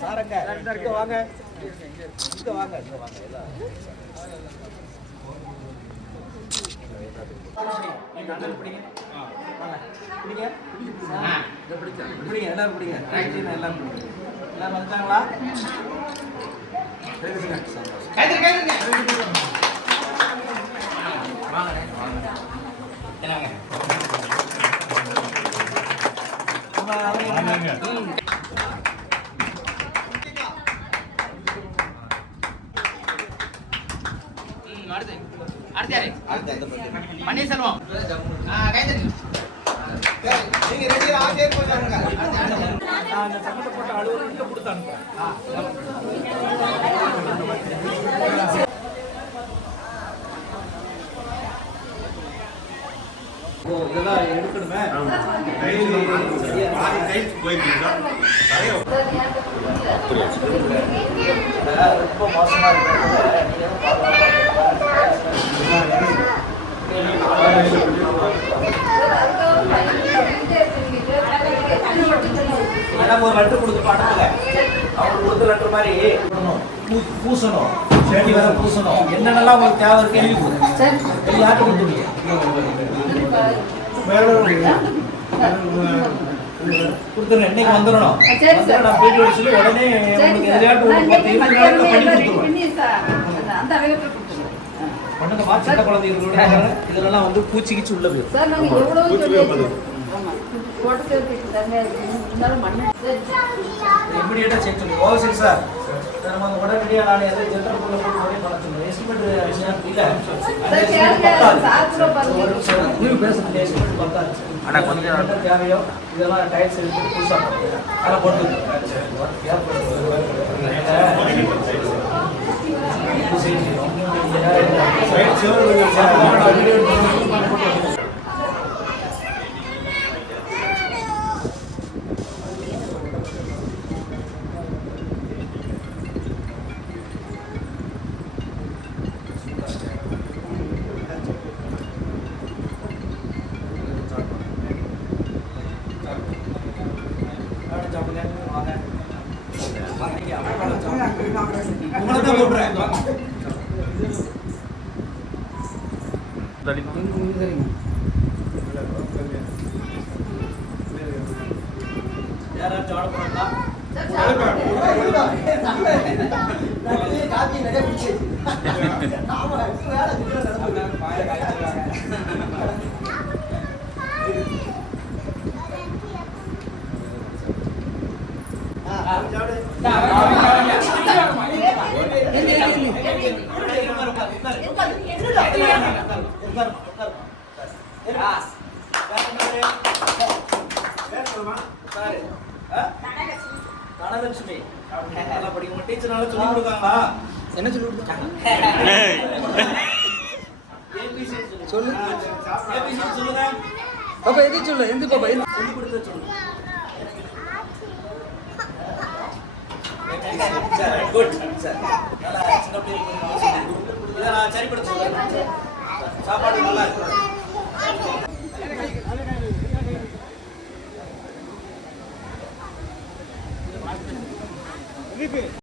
சாரங்க வாங்க இங்க வாங்க இங்க வாங்க எல்லாம் நீங்க அண்ணன் பிடிங்க பிடிங்க பிடிங்க எல்லாரும் பிடிங்க ரைட் பிடிங்க வந்துட்டாங்களா கைது கைது வாங்க வாங்க என்னங்க பன்னீர்செல்வம் ஆ, கைதட்டி நான் அந்த சம்மந்தப்பட்ட அலுவலகத்துல கொடுத்து அனுப்புறேன் ஓ இதெல்லாம் எடுக்கணுமே? ரொம்ப மோசமா எனக்கு ஒரு லெட்டர் கொடுத்து அனுப்புங்க அவங்க கொடுத்த லெட்டர் மாதிரி. பூசணும். செடி வர பூசணும். என்னென்னலாம் உங்களுக்கு தேவை இருக்கு? எழுதி கொடுங்க யார்கிட்ட கொடுத்துருங்க. கொடுத்துருங்க இன்னைக்கு வந்துடணும் சரி, வந்து சார். நான் போயிட்டு வர சொல்லி உடனே உங்களுக்கு எதிராட்டு ஒரு பத்து இருபது நாள் பண்ணி கொடுத்துருவேன் அந்த அவையத்தை கொடுத்துருவோம் பண்ணுங்கம்மா சின்ன குழந்தைகளோட இதெல்லாம் வந்து பூச்சி கீச்சி உள்ள போயிடும் சார் நாங்கள் எவ்வளோ சொல்லி ஆமாம் போட்டு தங்க இருந்தாலும் மண்ணு சரி இமிடியேட்டாக செக் சொல்லி ஓவர் சார் நம்ம அந்த உடனடியாக நான் எதாவது ஜென்ரல் குள்ள போட்டு உடனே பண்ண சொல்லுவேன் எஸ்டிமேட் இல்லை சார் கேளுங்க சார் கூட பாருங்க நீங்க பேசுறது எஸ்டிமேட் பத்தாது அண்ணா, கொஞ்சம் தனலட்சுமி நல்லா படிக்க உங்க டீச்சர் நல்லா சொல்லி கொடுக்காங்களா? என்ன சொல்லி கொடுத்தாங்க? சொல்லு. சொல்லுங்க. பாப்பா எது சொல்லு? எந்த பாப்பா? சொல்லி கொடுத்து சொல்லுங்க. குட் சார் நல்லா சின்ன பிள்ளைங்களுக்கு இதை நான் சரிப்படுத்த சாப்பாடு நல்லா இருக்கும்